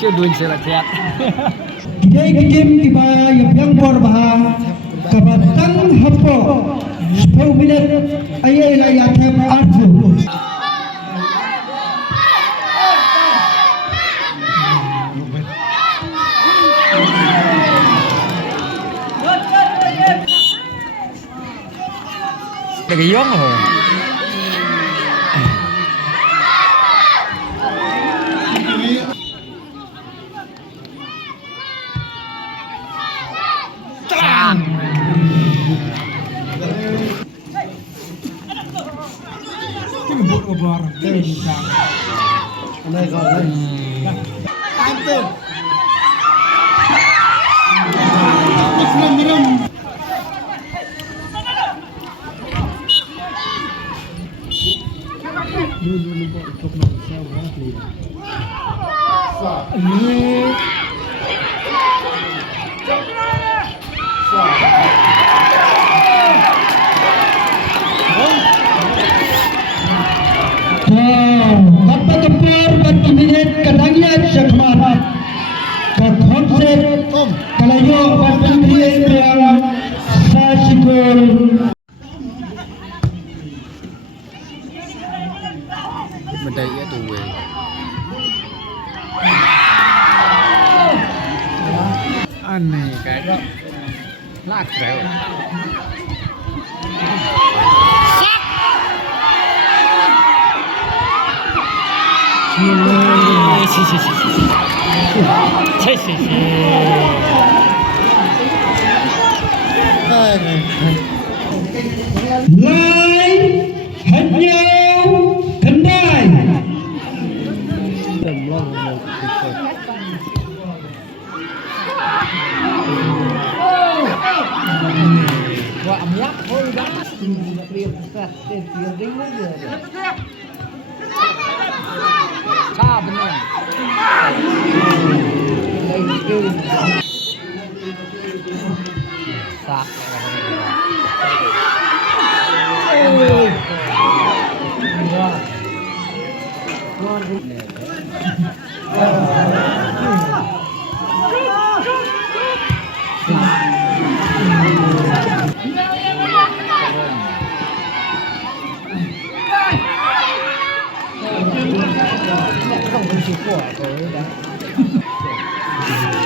Chưa đuôi sẽ là chẹt. Kiai Kim tiba yang berbahang kebatang hapo 10 minit ayai layak arju. Cái gió rồi. Ini buat obar, ini bisa. Ini kalau tante. Islam. Dulu buat untuk manusia orang lain. Ini. Kapal tempur 40 minit katangnya syakmat. Konsep kalayo 40 minit yang sasikul. Bên đây á tù về. Anh này cái đó lát réo. Lai hanya kendai. Wah, amiak thôi đó. Xa bên này. Sạc. Không có sự của tôi đã.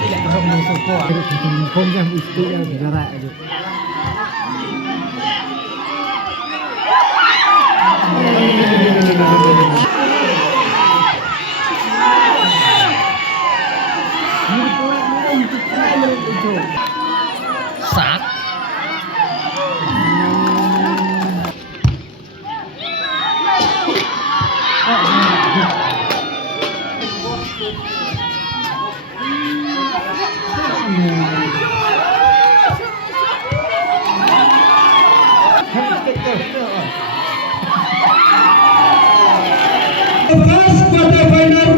Tidak perlu support. Không yang istilah negara itu. Sạc. First quarter final